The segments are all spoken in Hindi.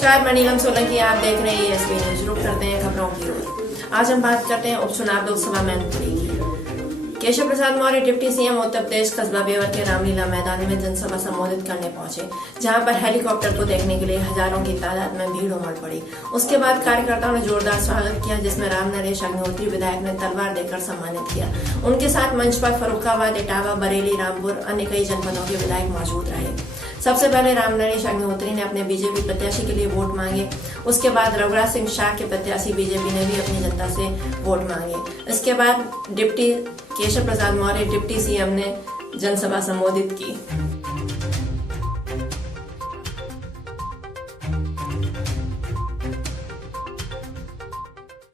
नमस्कार, मैं नीलम सोलंकी, आप देख रहे हैं एसबी न्यूज। रुक करते हैं खबरों की ओर। आज हम बात करते हैं उपचुनाव लोकसभा मैनपुरी की। केशव प्रसाद मौर्य डिप्टी सीएम उत्तर प्रदेश कस्बा बेवर के रामलीला मैदान में जनसभा संबोधित करने पहुंचे, जहां पर हेलीकॉप्टर को देखने के लिए हजारों की तादाद में भीड़ उमड़ पड़ी। उसके बाद कार्यकर्ताओं ने जोरदार स्वागत किया, जिसमें राम नरेश अग्निहोत्री विधायक ने तलवार देकर सम्मानित किया। उनके साथ मंच पर फर्रुखाबाद, इटावा, बरेली, रामपुर, अन्य कई जनपदों के विधायक मौजूद रहे। सबसे पहले राम नरेश अग्निहोत्री ने अपने बीजेपी प्रत्याशी के लिए वोट मांगे। उसके बाद रघुराज सिंह शाह के प्रत्याशी बीजेपी ने भी अपनी जनता से वोट मांगे। इसके बाद deputy Keshav Prasad Maurya deputy CM ने जनसभा संबोधित की।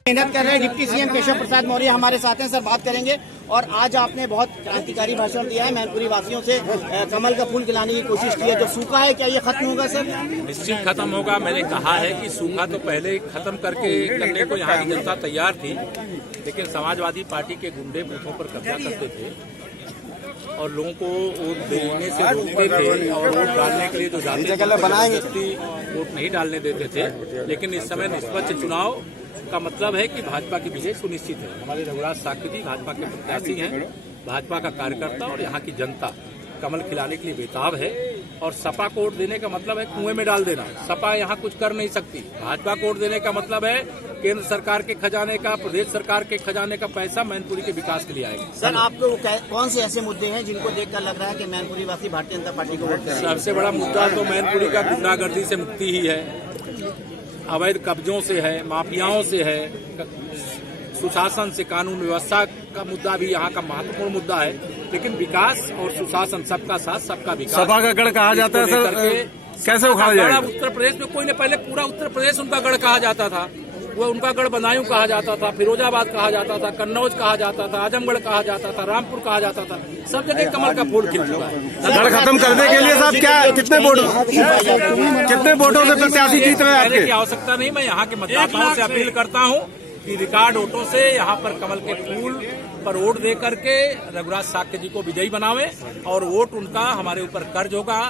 मेहनत कर रहे हैं डिप्टी सीएम केशव प्रसाद मौर्य हमारे साथ हैं। सर, बात करेंगे। और आज आपने बहुत क्रांतिकारी भाषण दिया है, मैनपुरी वासियों से कमल का फूल खिलाने की कोशिश की है। जो सूखा है, क्या ये खत्म होगा? सर, निश्चित खत्म होगा। मैंने कहा है कि सूखा तो पहले ही खत्म करने को यहाँ की जनता तैयार थी, लेकिन समाजवादी पार्टी के गुंडे बूथों पर कब्जा करते थे और लोगों को वोट देने से रोकते थे और वोट डालने के लिए जो जाति व्यक्ति वोट नहीं डालने देते थे। लेकिन इस समय निष्पक्ष चुनाव का मतलब है कि भाजपा की विजय सुनिश्चित है। हमारे रघुराज साकृति भाजपा के प्रत्याशी हैं, भाजपा का कार्यकर्ता और यहाँ की जनता कमल खिलाने के लिए बेताब है। और सपा को वोट देने का मतलब है कुएं में डाल देना। सपा यहाँ कुछ कर नहीं सकती। भाजपा को वोट देने का मतलब है केंद्र सरकार के खजाने का, प्रदेश सरकार के खजाने का पैसा मैनपुरी के विकास के लिए आएगा। सर, आपको कौन से ऐसे मुद्दे हैं जिनको देखकर लग रहा है कि मैनपुरी वासी भारतीय जनता पार्टी को वोट करेंगे? सबसे बड़ा मुद्दा तो मैनपुरी का गुंडागर्दी से मुक्ति ही है, अवैध कब्जों से है, माफियाओं से है, सुशासन से, कानून व्यवस्था का मुद्दा भी यहाँ का महत्वपूर्ण मुद्दा है। लेकिन विकास और सुशासन, सबका साथ सबका विकास। सपा का गढ़ कहा जाता है सर, कैसे उखाड़ा जाएगा? उत्तर प्रदेश में कोई ने पहले पूरा उत्तर प्रदेश उनका गढ़ कहा जाता था। वो उनका गढ़ बदायूं कहा जाता था, फिरोजाबाद कहा जाता था, कन्नौज कहा जाता था, आजमगढ़ कहा जाता था, रामपुर कहा जाता था। सब जगह कमल का फूल खिल चुका है। गढ़ खत्म करने के लिए साहब क्या कितने वोटों से प्रत्याशी जीत रहे हैं आपके? की आवश्यकता नहीं। मैं यहाँ के मतदाताओं से अपील करता हूँ कि रिकॉर्ड वोटों से यहाँ पर कमल के फूल पर वोट दे करके रघुराज साक्य जी को विजयी बनावे। और वोट उनका हमारे ऊपर कर्ज होगा,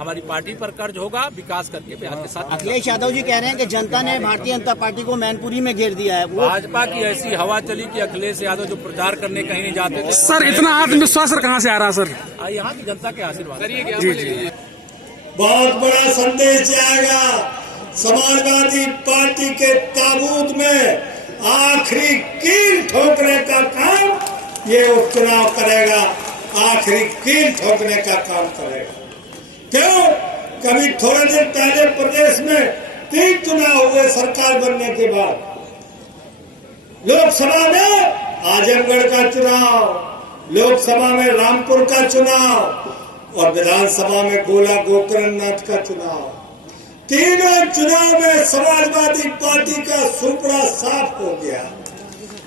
हमारी पार्टी पर कर्ज होगा, विकास करके बिहार के साथ। अखिलेश यादव जी कह रहे हैं कि जनता ने भारतीय जनता पार्टी को मैनपुरी में घेर दिया है। भाजपा की ऐसी हवा चली कि अखिलेश यादव जो प्रचार करने कहीं नहीं जाते थे। सर, इतना आत्मविश्वास कहाँ से आ रहा सर? यहाँ की जनता के आशीर्वाद। जी। बहुत बड़ा संदेश जाएगा। समाजवादी पार्टी के ताबूत में आखिरी कील ठोकने का काम ये उपचुनाव करेगा। आखिरी कील ठोकने का काम करेगा। क्यों? कभी थोड़े दिन पहले प्रदेश में 3 चुनाव हुए सरकार बनने के बाद। लोकसभा में आजमगढ़ का चुनाव, लोकसभा में रामपुर का चुनाव और विधानसभा में गोला गोकरणनाथ का चुनाव। तीनों चुनाव में समाजवादी पार्टी का सुपड़ा साफ हो गया।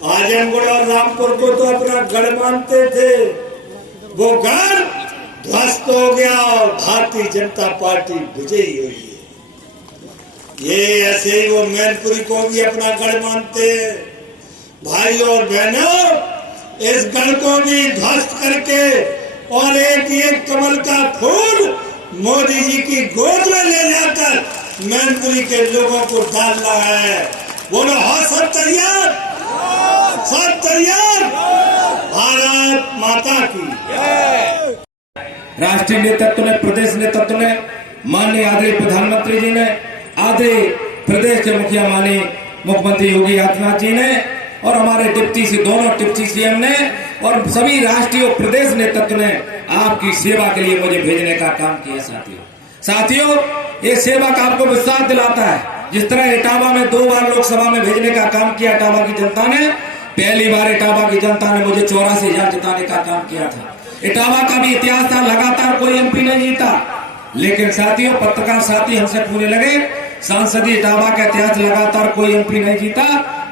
आजमगढ़ और रामपुर को तो अपना गढ़ मानते थे, वो गढ़ ध्वस्त हो गया और भारतीय जनता पार्टी विजयी हुई है। ये ऐसे ही वो मैनपुरी को भी अपना गढ़ मानते हैं। भाइयों और बहनों, इस गढ़ को भी ध्वस्त करके और एक कमल का फूल मोदी जी की गोद में ले जाकर मैनपुरी के लोगों को डालना है। बोलो हाँ, सब तैयार, सब तैयार। भारत माता की। राष्ट्रीय नेतृत्व ने, प्रदेश नेतृत्व ने, माननीय आदरणीय प्रधानमंत्री जी ने, आदरणीय प्रदेश के मुखिया माननीय मुख्यमंत्री योगी आदित्यनाथ जी ने और हमारे दोनों डिप्टी सीएम ने और सभी राष्ट्रीय और प्रदेश नेतृत्व ने आपकी सेवा के लिए मुझे भेजने का काम किया। साथियों, ये सेवा का आपको विश्वास दिलाता है। जिस तरह इटावा में 2 बार लोकसभा में भेजने का काम किया इटावा की जनता ने, पहली बार इटावा की जनता ने मुझे 84,000 जिताने का काम किया था। इटावा का भी इतिहास था, लगातार कोई एमपी नहीं जीता। लेकिन साथियों, पत्रकार साथी हमसे पूछने लगे, सांसदीय इटावा का इतिहास लगातार कोई एमपी नहीं जीता।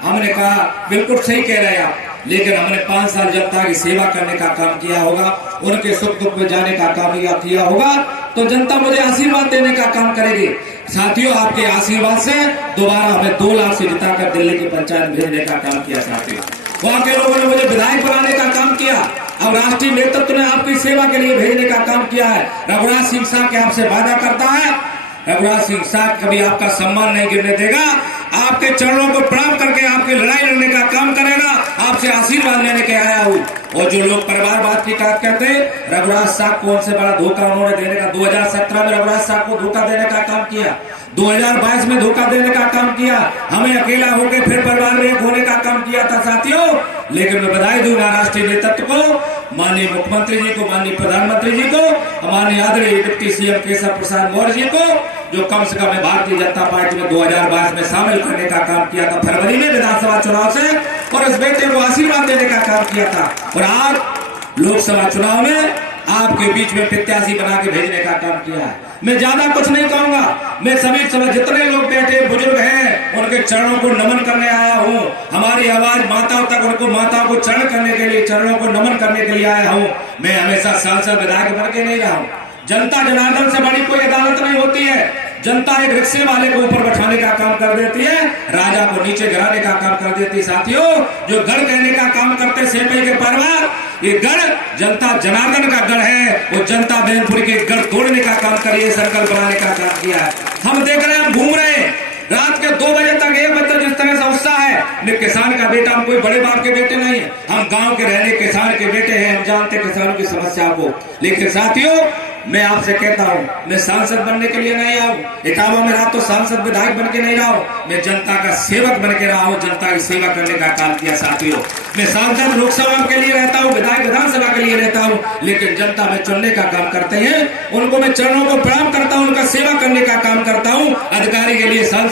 हमने कहा बिल्कुल सही कह रहे हैं आप, लेकिन हमने 5 साल जनता की सेवा करने का काम किया होगा, उनके सुख दुख में जाने का काम किया होगा, तो जनता मुझे आशीर्वाद देने का काम करेगी। साथियों, आपके आशीर्वाद से दोबारा हमें 2 लाख से जिताकर दिल्ली की पंचायत भेजने का काम किया। साथियों, वहां के लोगों ने मुझे विधायक बनाने का काम किया। अब राष्ट्रीय नेतृत्व ने आपकी सेवा के लिए भेजने का काम किया है। रघुराज सिंह साह के आपसे वादा करता है रघुराज सिंह साहब कभी आपका सम्मान नहीं गिरने देगा, आपके चरणों को प्रणाम करके आपकी लड़ाई लड़ने का काम करेगा। आपसे आशीर्वाद लेने के आया हूँ। और जो लोग परिवारवाद की बात करते हैं, रघुराज साहब को उनसे बड़ा धोखा उन्होंने देने का 2017 में रघुराज साहब को धोखा देने का काम किया, 2022 में धोखा देने का काम किया, हमें अकेला होकर फिर परिवार में एक होने का काम किया था साथियों। लेकिन मैं बधाई दूंगा राष्ट्रीय नेतृत्व को, माननीय मुख्यमंत्री जी को, माननीय प्रधानमंत्री जी को, हमारे आदरणीय डिप्टी सीएम केशव प्रसाद मौर्य जी को, जो कम से कम भारतीय जनता पार्टी में 2022 में शामिल करने का काम किया था फरवरी में विधानसभा चुनाव से, और इस बेटे को आशीर्वाद देने का काम किया था। और आज लोकसभा चुनाव में आपके बीच में प्रत्याशी बना के भेजने का काम किया है। मैं ज्यादा कुछ नहीं कहूंगा, मैं सभी जितने लोग बैठे बुजुर्ग हैं उनके चरणों को नमन करने आया हूँ। हमारी आवाज माताओं तक, उनको माताओं को चरण करने के लिए, चरणों को नमन करने के लिए आया हूँ। मैं हमेशा सांसद विधायक बन के नहीं रहा हूँ। जनता जनार्दन से बड़ी कोई अदालत नहीं होती है। जनता एक रिक्शे वाले को ऊपर बैठाने का काम कर देती है, राजा को नीचे गिराने का काम कर देती है। साथियों, जो गढ़ कहने का काम करते सेपई के परवार, ये गढ़ जनता जनार्दन का गढ़ है। वो जनता मैनपुरी के गढ़ तोड़ने का काम करिए, सर्कल बनाने का काम किया है। हम देख रहे हैं, हम घूम रहे हैं, रात के 2 बजे तक 1 बजे तक जिस तरह से उत्साह है। मैं किसान का बेटा, हम कोई बड़े बाप के बेटे नहीं है, हम गांव के रहने किसान के बेटे हैं। हम जानते किसानों की समस्या को। लेकिन साथियों, मैं आपसे कहता हूं, मैं सांसद बनने के लिए नहीं आऊं, इटावा में रहा तो सांसद विधायक बन के नहीं रहा हूं, मैं जनता का सेवक बन के रहा हूं, जनता की सेवा करने का काम किया। साथियों, मैं सांसद लोकसभा के लिए रहता हूं, विधायक विधानसभा के लिए रहता हूं, लेकिन जनता में चुनने का काम करते हैं, उनको मैं चरणों को प्रणाम करता हूं, उनका सेवा करने का काम करता हूं। अधिकारी के लिए सांसद